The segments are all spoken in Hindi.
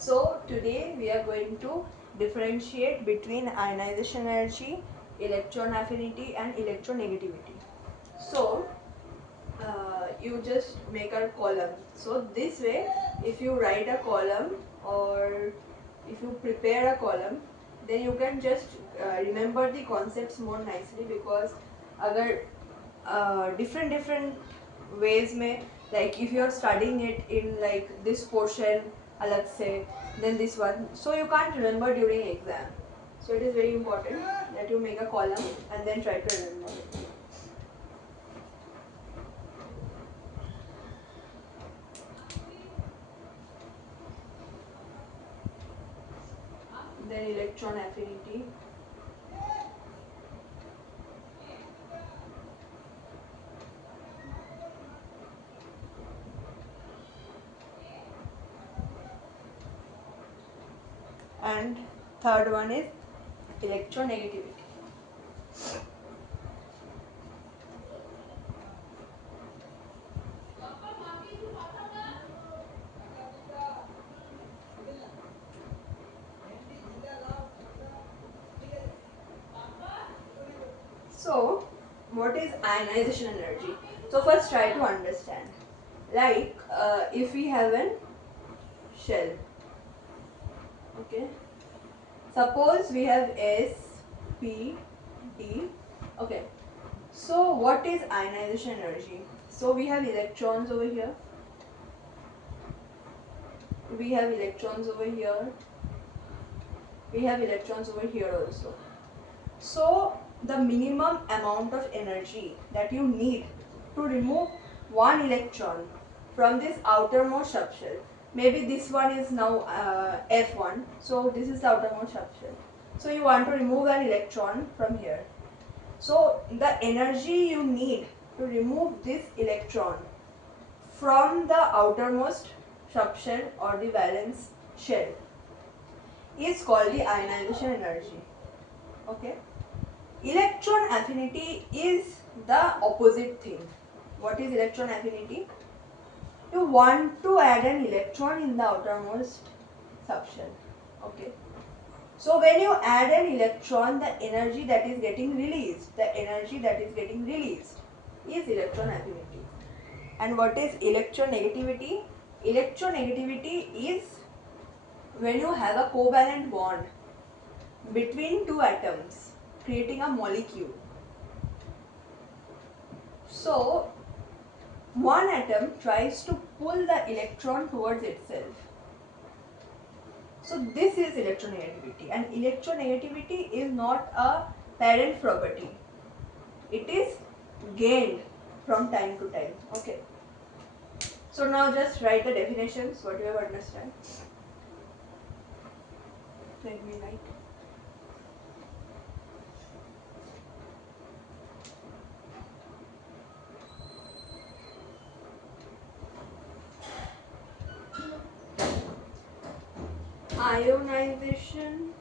So today we are going to differentiate between ionization energy, electron affinity and electronegativity. So you just make a column. So this way, if you write a column or if you prepare a column, then you can just remember the concepts more nicely, because अगर different ways में, like if you are studying it in like this portion अलग से, then this one, so you can't remember during exam. So it is very important that you make a column and then try to remember it. Then electron affinity, and third one is electronegativity. So what is ionization energy? So first try to understand, like if we have an shell, okay, suppose we have S, P, D, okay. So what is ionization energy? So we have electrons over here, we have electrons over here, we have electrons over here also. So the minimum amount of energy that you need to remove one electron from this outermost subshell, maybe this one is now F1, so this is the outermost subshell. So you want to remove an electron from here. So the energy you need to remove this electron from the outermost subshell or the valence shell is called the ionization energy. Okay. Electron affinity is the opposite thing. What is electron affinity? You want to add an electron in the outermost subshell. Okay. So when you add an electron, the energy that is getting released, is electron affinity. And what is electronegativity? Electronegativity is when you have a covalent bond between two atoms, creating a molecule. So one atom tries to pull the electron towards itself. So this is electronegativity, and electronegativity is not a parent property. It is gained from time to time. Okay. So now just write the definitions, what you have understand. Let me write. Ionization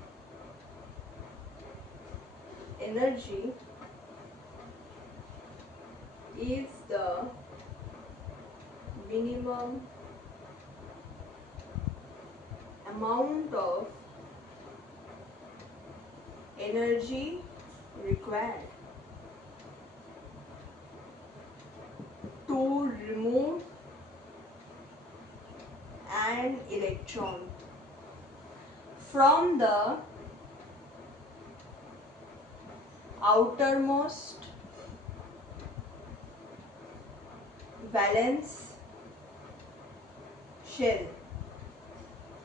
energy is the minimum amount of energy required to remove an electron from the outermost valence shell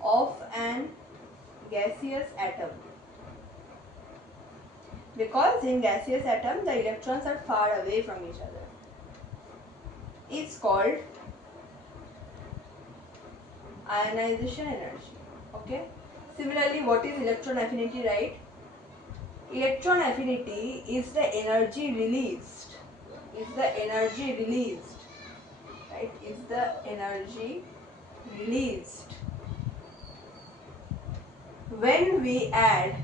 of an gaseous atom, because in gaseous atom the electrons are far away from each other, is called ionization energy. Okay. Similarly, what is electron affinity, right? Electron affinity is the energy released. Right? Is the energy released when we add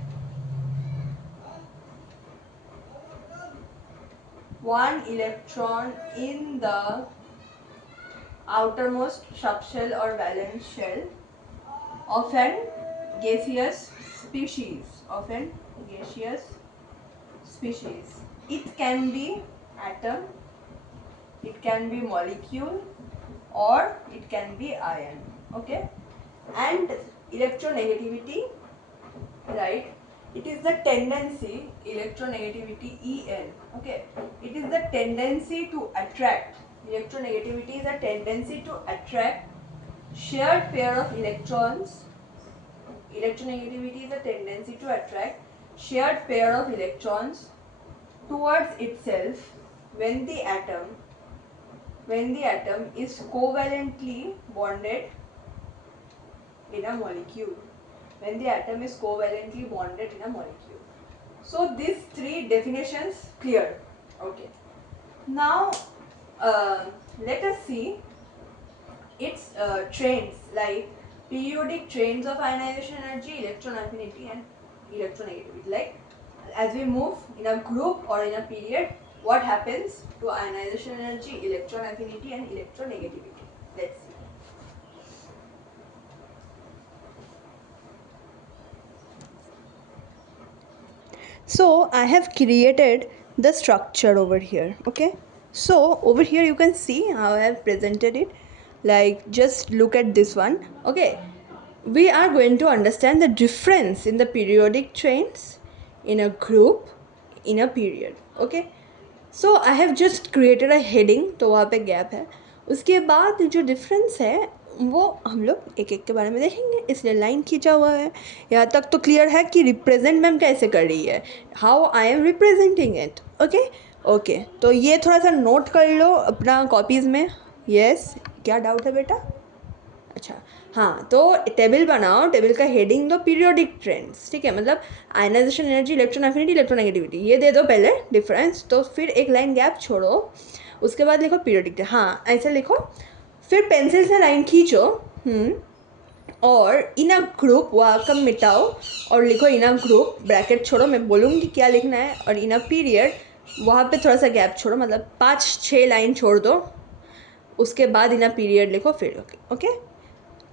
one electron in the outermost subshell or valence shell of an gaseous species, of an gaseous species. It can be atom, it can be molecule, or it can be ion. Okay, and electronegativity, right? It is the tendency, electronegativity, En. Okay, it is the tendency to attract. Electronegativity is a tendency to attract shared pair of electrons. Electronegativity is a tendency to attract shared pair of electrons towards itself when the atom is covalently bonded in a molecule. When the atom is covalently bonded in a molecule. So these three definitions clear. Okay. Now let us see its trends, like periodic trends of ionization energy, electron affinity and electronegativity. Like as we move in a group or in a period, what happens to ionization energy, electron affinity and electronegativity. Let's see. So I have created the structure over here. Okay, so over here you can see how I have presented it. Like just look at this one. Okay, we are going to understand the difference in the periodic trains in a group, in a period. Okay, so I have just created a heading, तो वहाँ पे गैप है. उसके बाद जो डिफरेंस है वो हम लोग एक एक के बारे में देखेंगे, इसलिए लाइन खींचा हुआ है. यहाँ तक तो क्लियर है कि रिप्रेजेंट मैम कैसे कर रही है, how I am representing it. Okay okay, तो ये थोड़ा सा नोट कर लो अपना कॉपीज़ में. यस, क्या डाउट है बेटा? अच्छा हाँ, तो टेबल बनाओ, टेबल का हेडिंग दो पीरियोडिक ट्रेंड्स. ठीक है, मतलब ionisation energy, electron affinity, electronegativity, ये दे दो पहले डिफरेंस. तो फिर एक लाइन गैप छोड़ो, उसके बाद लिखो पीरियोडिक. हाँ ऐसे लिखो, फिर पेंसिल से लाइन खींचो. और इन अ ग्रुप वहाँ कम मिटाओ और लिखो इन अ ग्रुप, ब्रैकेट छोड़ो, मैं बोलूँगी क्या लिखना है. और इन अ पीरियड वहाँ पे थोड़ा सा गैप छोड़ो, मतलब 5-6 लाइन छोड़ दो, उसके बाद इन अ पीरियड लिखो फिर. ओके ओके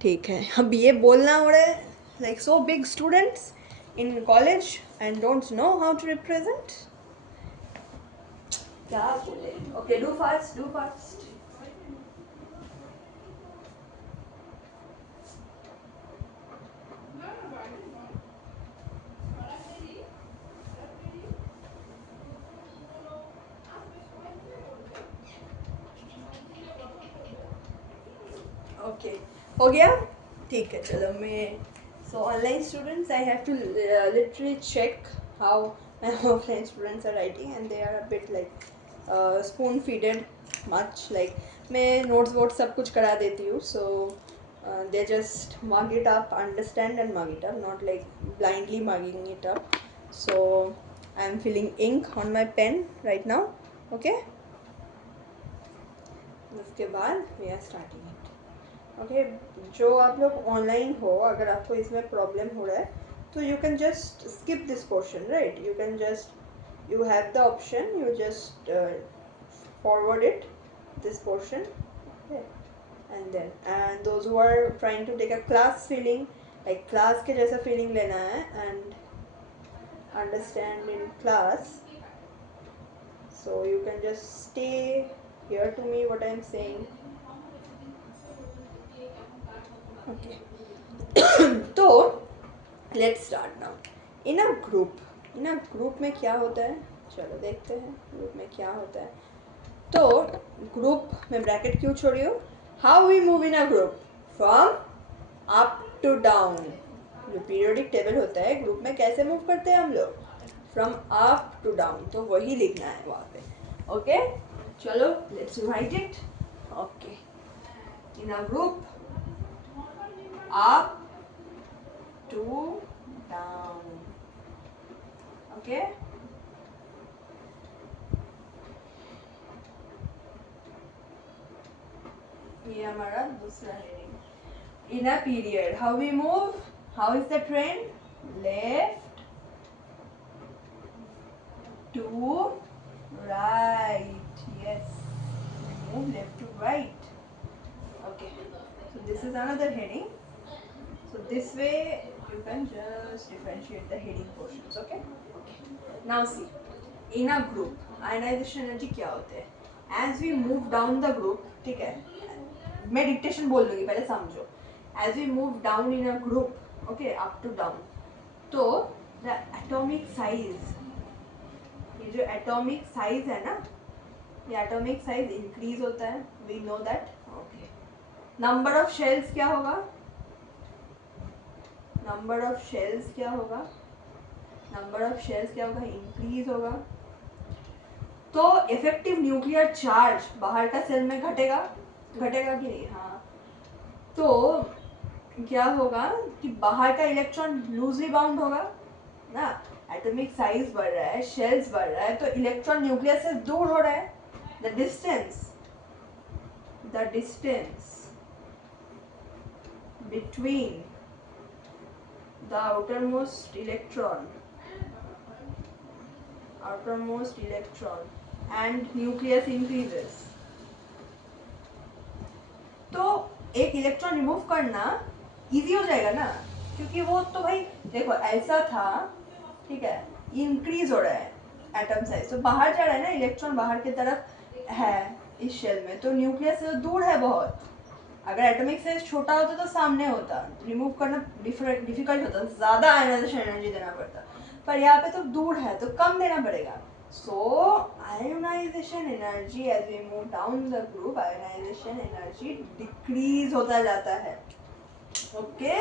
ठीक है. अब ये बोलना हो रहा है like so big students in college and don't know how to represent. क्या बोले? Okay, do fast, do fast. Okay हो गया. ठीक है, चलो मैं so online students I have to literally check how my offline students are writing and they are a bit like spoon feeded much. like मैं notes वोट सब कुछ करा देती हूँ, so they just mug it up, understand and mug it up, not like blindly mugging it up. So I am filling ink on my pen right now. okay, उसके बाद we are starting it. Okay, जो आप लोग ऑनलाइन हो, अगर आपको इसमें प्रॉब्लम हो रहा है तो you can just skip this portion, right? You can just, you have the option, you just forward it, this portion. Okay, and those who are trying to take a class feeling, like class के जैसा feeling लेना है and understand in class, so you can just stay here to me what I am saying. okay. तो let's start now. In a group, in a group में क्या होता है, चलो देखते हैं ग्रुप में क्या होता है. तो ग्रुप में ब्रैकेट क्यों छोड़ी हो? How we move in a group, from up to down. जो पीरियोडिक टेबल होता है ग्रुप में कैसे मूव करते हैं हम लोग, फ्रॉम अप टू डाउन, तो वही लिखना है वहाँ पे. ओके चलो let's write it. Okay, in a group up to down. okay, ये हमारा दूसरा heading. In a period how we move, how is the trend, left to right. Yes, move left to right. okay, so this is another heading. So So this way you can just differentiate the hidden portions. Okay. Now see, in a group ionization energy क्या होते हैं? As we move down the group, ठीक है, मैं डिक्टेशन बोल दूंगी पहले समझो. As we move down in a group, okay, up to down, तो the atomic size, ये जो atomic size है ना, ये atomic size increase होता है. We know that. Okay. Number of shells क्या होगा? Number of shells क्या होगा? Number of shells क्या होगा? Increase होगा. तो इफेक्टिव न्यूक्लियर चार्ज बाहर का सेल में घटेगा कि नहीं? हाँ. तो क्या होगा कि बाहर का इलेक्ट्रॉन लूजली बाउंड होगा ना. एटॉमिक साइज बढ़ रहा है, शेल्स बढ़ रहा है, तो इलेक्ट्रॉन न्यूक्लियस से दूर हो रहा है. The distance between the outermost electron and nucleus increases. तो एक इलेक्ट्रॉन रिमूव करना इजी हो जाएगा ना, क्योंकि वो तो भाई देखो ऐसा था, ठीक है, इंक्रीज हो रहा है एटम साइज, तो बाहर जा रहा है ना, इलेक्ट्रॉन बाहर की तरफ है इस शेल में, तो न्यूक्लियस से दूर है बहुत. अगर एटॉमिक साइज छोटा होता तो सामने होता, रिमूव करना डिफिकल्ट होता, ज़्यादा आयनाइजेशन एनर्जी देना पड़ता, पर यहाँ पे तो दूर है तो कम देना पड़ेगा. So ionization energy as we move down the group, ionization energy decrease होता जाता है. ओके,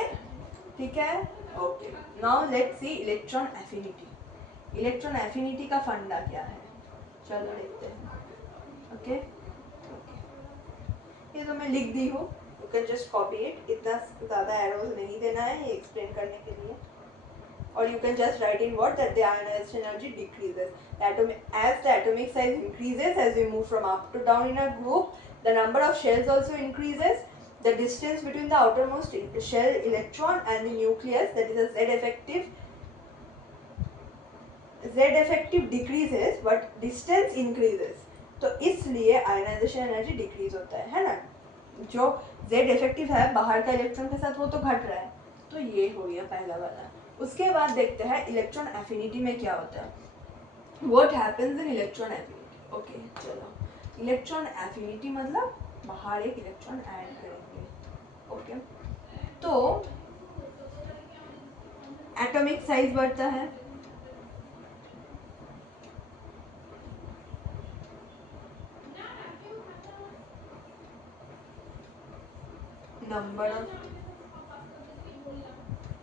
ठीक है. Okay, now let's see electron affinity. Electron affinity का फंडा क्या है, चलो देखते हैं. ओके, ये तो मैं लिख दी हूँ, you can just copy it. इतना ज़्यादा एरोज नहीं देना है ये एक्सप्लेन करने के लिए. और you can just write in what that the ionization energy decreases. As the atomic size increases as we move from up to down in a group, the number of shells also increases. The distance between the outermost shell electron and the nucleus, that is a Z effective decreases, but distance increases. तो इसलिए आयनाइजेशन एनर्जी डिक्रीज होता है ना. जो Z effective है बाहर का इलेक्ट्रॉन के साथ, वो तो घट रहा है. तो ये हो गया पहला वाला. उसके बाद देखते हैं इलेक्ट्रॉन एफिनिटी में क्या होता है. What happens in electron affinity. Okay, चलो. इलेक्ट्रॉन एफिनिटी मतलब बाहर एक इलेक्ट्रॉन ऐड करेंगे. ओके, तो एटॉमिक साइज बढ़ता है,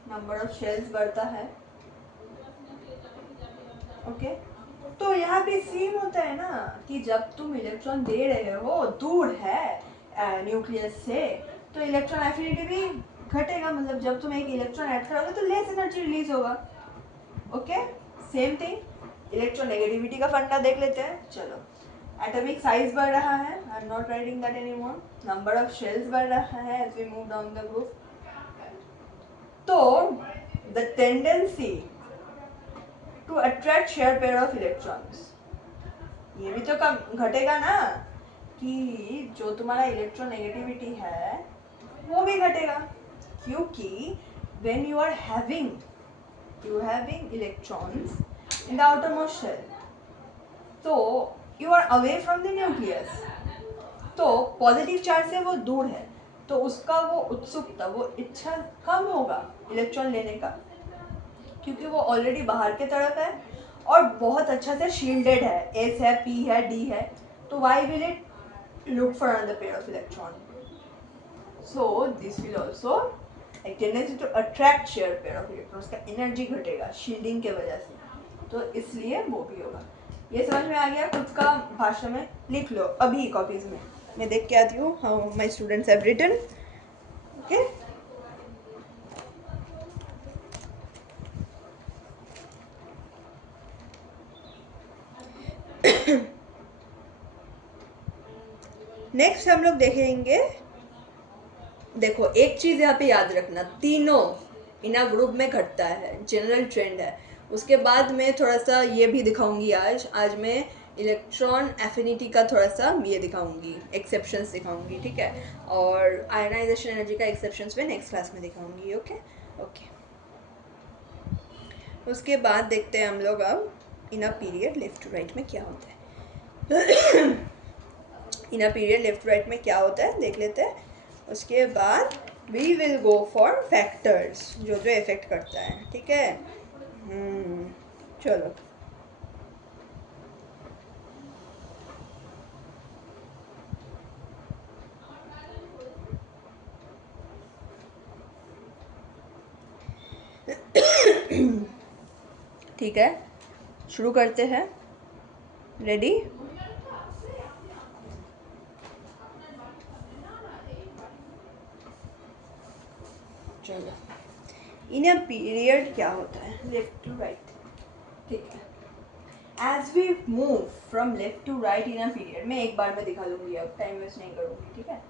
नंबर ऑफ शेल्स बढ़ता है. ओके, तो यहाँ पे सेम होता है ना कि जब तुम इलेक्ट्रॉन दे रहे हो, दूर है न्यूक्लियस से, तो इलेक्ट्रॉन एफिनिटी भी घटेगा. मतलब जब तुम एक इलेक्ट्रॉन ऐड करोगे तो लेस एनर्जी रिलीज होगा. Okay, same thing. Electron negativity का फंडा देख लेते हैं. चलो, एटॉमिक साइज बढ़ रहा है, I am not writing that anymore. Number of shells बढ़ रहा है as we move down the group. तो the tendency to attract share pair of electrons, ये भी तो कम घटेगा ना, कि जो तुम्हारा इलेक्ट्रॉन नेगेटिविटी है वो भी घटेगा, क्योंकि when you are having electrons in the outermost shell, तो you are away from the nucleus, तो पॉजिटिव चार्ज से वो दूर है, तो उसका वो उत्सुकता, वो इच्छा कम होगा इलेक्ट्रॉन लेने का, क्योंकि वो ऑलरेडी बाहर के तरफ है और बहुत अच्छा से शील्डेड है. एस है, पी है, डी है, तो why will it look for another pair of electron. So this will also एक tendency to attract share pair of electron. उसका एनर्जी घटेगा शील्डिंग के वजह से, तो इसलिए वो भी होगा. ये समझ में आ गया. खुद का भाषा में लिख लो अभी कॉपीज में. मैं देख के आती हूँ how my students have written. Okay, next हम लोग देखेंगे. देखो, एक चीज़ यहाँ पे याद रखना, तीनों इना ग्रुप में घटता है, जनरल ट्रेंड है. उसके बाद मैं थोड़ा सा ये भी दिखाऊंगी. आज मैं इलेक्ट्रॉन एफिनिटी का थोड़ा सा ये दिखाऊंगी, एक्सेप्शंस दिखाऊंगी, ठीक है। और आयनाइजेशन एनर्जी का एक्सेप्शंस में नेक्स्ट क्लास में दिखाऊंगी। Okay okay. उसके बाद देखते हैं हम लोग अब in a period left to right में क्या होता है। In a period left to right में क्या होता है देख लेते हैं। उसके बाद we will go for factors, जो जो इफेक्ट करता है, ठीक है। चलो ठीक है, शुरू करते हैं। रेडी? चलो, इन अ पीरियड क्या होता है लेफ्ट टू राइट, ठीक है। As we move from left to right in a period, मैं एक बार में दिखा दूंगी, अब टाइम वेस्ट नहीं करूंगी, ठीक है।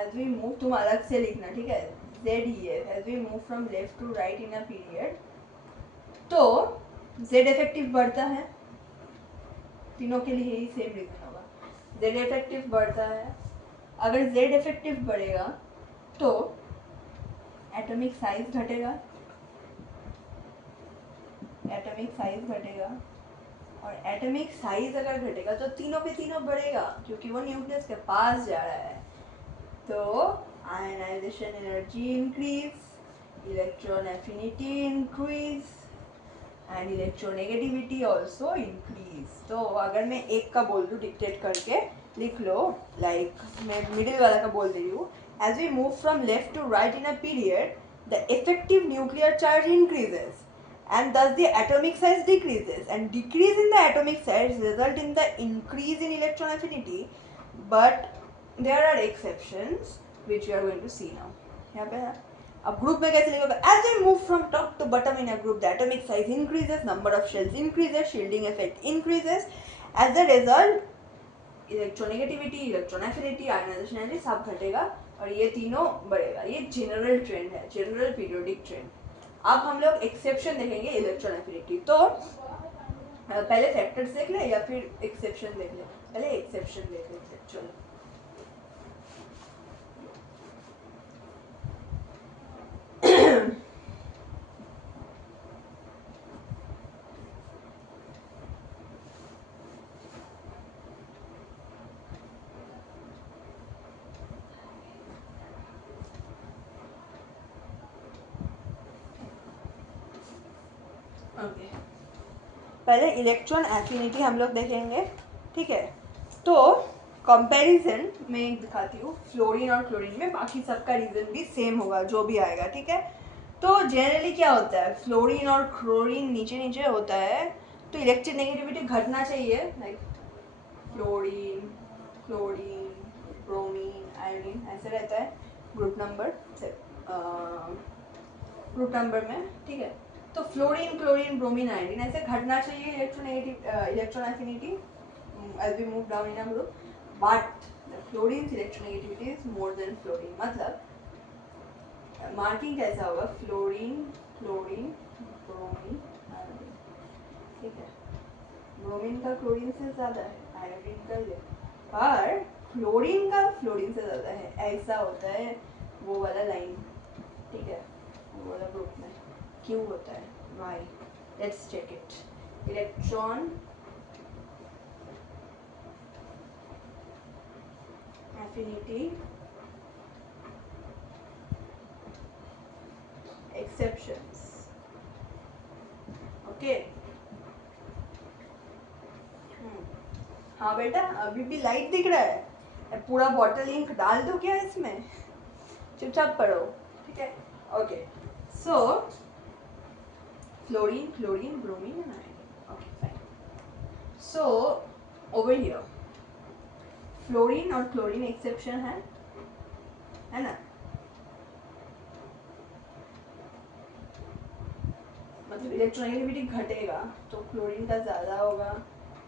एज वी मूव, तुम अलग से लिखना, ठीक है, ZEF, as we move from left to right in a period, तो Z इफेक्टिव बढ़ता है, तीनों के लिए ही सेम रीजन होगा, Z इफेक्टिव बढ़ता है। अगर Z इफेक्टिव बढ़ेगा तो एटॉमिक साइज घटेगा, एटॉमिक साइज घटेगा, और एटॉमिक साइज अगर घटेगा तो तीनों पे तीनों बढ़ेगा, क्योंकि वो न्यूक्लियस के पास जा रहा है। तो ionisation energy increase, electron affinity increase, and electronegativity also increase. तो अगर मैं एक का बोल दूँ डिक्टेट करके लिख लो, लाइक मैं मिडिल वाला का बोल दे रही हूँ। As we move from left to right in a period, the effective nuclear charge increases and thus the atomic size decreases, and decrease in the atomic size result in the increase in electron affinity, but there are exceptions which we are going to see now. यहाँ पे है, अब ग्रुप में कैसे लिखोगे? As we move from top to bottom in a group, the atomic size increases, number of shells increases, shielding effect increases. As a result, electronegativity, electron affinity, ionisation energy सब घटेगा और ये तीनों बढ़ेगा। ये जनरल ट्रेंड है, जनरल पीरियोडिक ट्रेंड। अब हम लोग एक्सेप्शन देखेंगे इलेक्ट्रॉन एफिनिटी। तो पहले फैक्टर्स देख ले या फिर एक्सेप्शन देख ले? पहले एक्सेप्शन देख लेते। चलो, ओके, पहले इलेक्ट्रॉन एफिनिटी हम लोग देखेंगे, ठीक है। तो कंपैरिजन में एक दिखाती हूँ फ्लोरीन और क्लोरीन में, बाकी सबका रीजन भी सेम होगा जो भी आएगा, ठीक है। तो जनरली क्या होता है, फ्लोरीन और क्लोरीन नीचे नीचे होता है, तो इलेक्ट्रोनेगेटिविटी घटना चाहिए, like fluorine, chlorine, bromine, iodine, ऐसे रहता है ग्रुप नंबर में, ठीक है। तो फ्लोरीन, क्लोरीन, ब्रोमीन, आयोडीन ऐसे घटना चाहिए electron affinity as we move down in a group, but the fluorine's electronegativity is more than fluorine. मतलब मार्किंग कैसा होगा, फ्लोरीन, क्लोरीन, ब्रोमीन, आयोडीन, ठीक है। ब्रोमीन का क्लोरीन से ज़्यादा है, आयोडीन का ये, पर फ्लोरीन का फ्लोरीन से ज़्यादा है, ऐसा होता है वो वाला लाइन, ठीक है, वो वाला ग्रुप में क्यों होता है, why, let's check it. Electron affinity, exceptions, okay. हाँ बेटा, अभी भी लाइट दिख रहा है, पूरा बॉटल इंक डाल दो क्या इसमें? चुपचाप पढ़ो, ठीक है, okay. So fluorine, chlorine, bromine and iodine, okay fine. So over here fluorine और क्लोरीन एक्सेप्शन है ना, मतलब इलेक्ट्रोनेगेटिविटी घटेगा तो क्लोरीन का ज़्यादा होगा,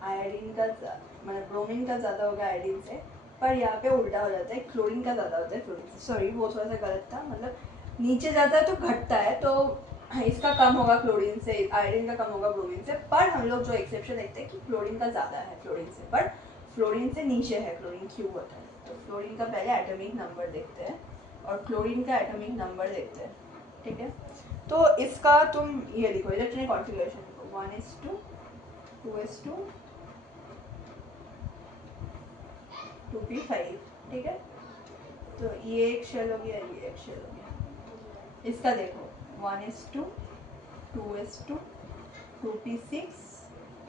आयोडीन का मतलब ब्रोमीन का ज़्यादा होगा आयोडीन से, पर यहाँ पे उल्टा हो जाता है, क्लोरीन का ज़्यादा होता है फ्लोरीन से। सॉरी, वो थोड़ा सा गलत था, मतलब नीचे जाता है तो घटता है, तो इसका कम होगा क्लोरीन से, आयोडीन का कम होगा ब्रोमीन से, पर हम लोग जो एक्सेप्शन देखते हैं कि फ्लोरीन का ज़्यादा है फ्लोरीन से, पर फ्लोरीन से नीचे है फ्लोरीन क्यों होता है। तो फ्लोरीन का पहले एटॉमिक नंबर देखते हैं और क्लोरीन का एटॉमिक नंबर देखते हैं, ठीक है। तो इसका तुम ये लिखो इलेक्ट्रॉनिक कॉन्फ़िगरेशन लिखो 1s2 2s2 2p5, ठीक है। तो ये एक शेल हो गया, ये एक शेल हो गया। इसका देखो 1s2 2s2 2p6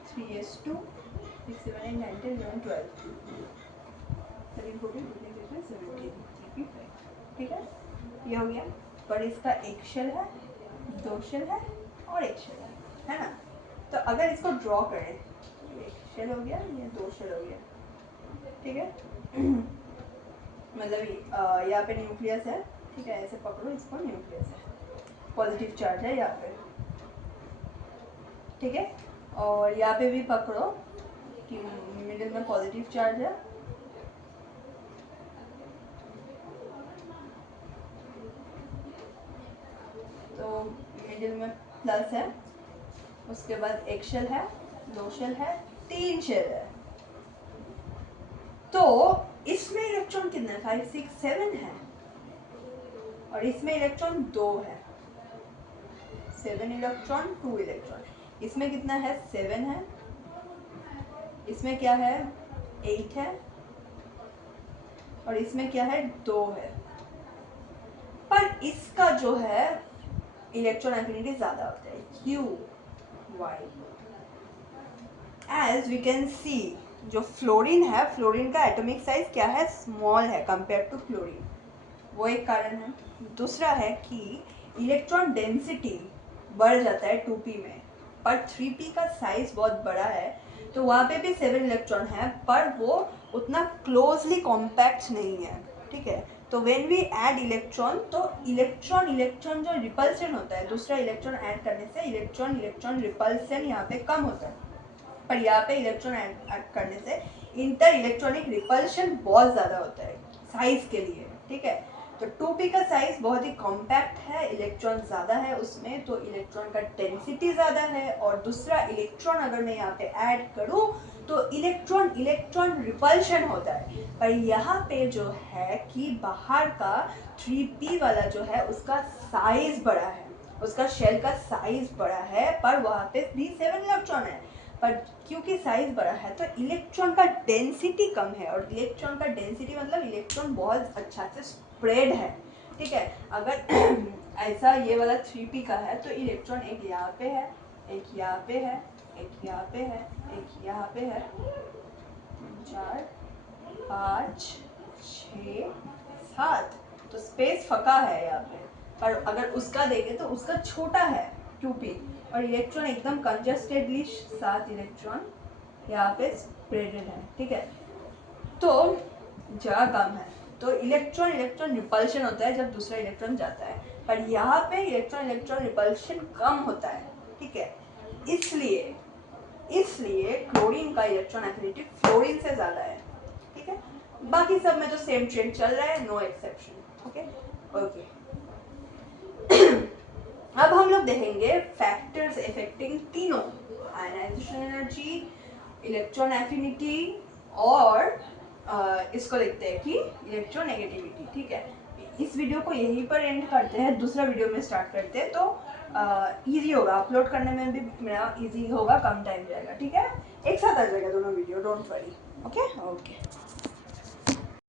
3s2 6 7 8 9 10 11 12 13 14 15 16 17 3p5, ठीक है। ये हो गया। पर इसका एक शेल है, दो शेल है और एक शेल है ना। तो अगर इसको ड्रॉ करें, एक शेल हो गया, ये दो शेल हो गया, ठीक है। मतलब यहाँ पे न्यूक्लियस है, ठीक है, ऐसे पकड़ो इसको, न्यूक्लियस है, पॉजिटिव चार्ज है यहाँ पे, ठीक है। और यहाँ पे भी पकड़ो कि मिडिल में पॉजिटिव चार्ज है, तो मिडिल में प्लस है, उसके बाद एक शेल है, दो शेल है, तीन शेल है। तो इसमें इलेक्ट्रॉन कितने 5 6 7 है और इसमें इलेक्ट्रॉन 2 है, 7 इलेक्ट्रॉन 2 इलेक्ट्रॉन। इसमें कितना है 7 है, इसमें क्या है 8 है और इसमें क्या है 2 है। पर इसका जो है इलेक्ट्रॉन एफिनिटी ज़्यादा होता है, क्यों why. As we can see जो फ्लोरीन है, फ्लोरीन का एटॉमिक साइज क्या है स्मॉल है कंपेयर टू क्लोरीन, वो एक कारण है। दूसरा है कि इलेक्ट्रॉन डेंसिटी बढ़ जाता है 2p में, पर 3p का साइज बहुत बड़ा है, तो वहाँ पे भी 7 इलेक्ट्रॉन है पर वो उतना क्लोजली कॉम्पैक्ट नहीं है, ठीक है। तो व्हेन वी ऐड इलेक्ट्रॉन, तो इलेक्ट्रॉन जो रिपल्सन होता है, दूसरा इलेक्ट्रॉन ऐड करने से इलेक्ट्रॉन रिपल्सन यहाँ पे कम होता है, पर यहाँ पे इलेक्ट्रॉन ऐड करने से इंटर इलेक्ट्रॉनिक रिपल्शन बहुत ज़्यादा होता है साइज के लिए, ठीक है। तो 2p का साइज बहुत ही कॉम्पैक्ट है, इलेक्ट्रॉन ज़्यादा है उसमें, तो इलेक्ट्रॉन का डेंसिटी ज़्यादा है। और दूसरा इलेक्ट्रॉन अगर मैं यहाँ पे ऐड करूँ तो इलेक्ट्रॉन रिपल्शन होता है, पर यहाँ पे जो है कि बाहर का 3p वाला जो है उसका साइज बड़ा है, उसका शेल का साइज बड़ा है, पर वहाँ पे भी 7 इलेक्ट्रॉन है, पर क्योंकि साइज बड़ा है तो इलेक्ट्रॉन का डेंसिटी कम है। और इलेक्ट्रॉन का डेंसिटी मतलब इलेक्ट्रॉन बहुत अच्छा से स्प्रेड है, ठीक है। अगर ऐसा ये वाला 3p का है तो इलेक्ट्रॉन एक यहाँ पे है, एक यहाँ पे है, एक यहाँ पे है, एक यहाँ पे है, 4 5 6 7, तो स्पेस फका है यहाँ पे। पर अगर उसका देखें तो उसका छोटा है 2p, और इलेक्ट्रॉन एकदम कंजस्टेडली 7 इलेक्ट्रॉन यहाँ पे स्प्रेडेड है, ठीक है। तो जगह कम है तो इलेक्ट्रॉन रिपल्शन होता है जब दूसरा इलेक्ट्रॉन जाता है, पर यहाँ पे इलेक्ट्रॉन रिपल्शन कम होता है, ठीक है। इसलिए क्लोरीन का इलेक्ट्रॉन एफिनिटी फ्लोरीन से ज़्यादा है, ठीक है। बाकी सब में तो सेम ट्रेंड चल रहा है, नो एक्सेप्शन, ओके। अब हम लोग देखेंगे फैक्टर्स इफेक्टिंग तीनों, आयनाइजेशन एनर्जी, इलेक्ट्रॉन एफिनिटी और इसको देखते हैं कि इलेक्ट्रोनेगेटिविटी, ठीक है। इस वीडियो को यहीं पर एंड करते हैं, दूसरा वीडियो में स्टार्ट करते हैं, तो इजी होगा अपलोड करने में भी, मेरा इजी होगा, कम टाइम जाएगा, ठीक है। एक साथ आ जाएगा दोनों वीडियो, डोंट वरी, ओके।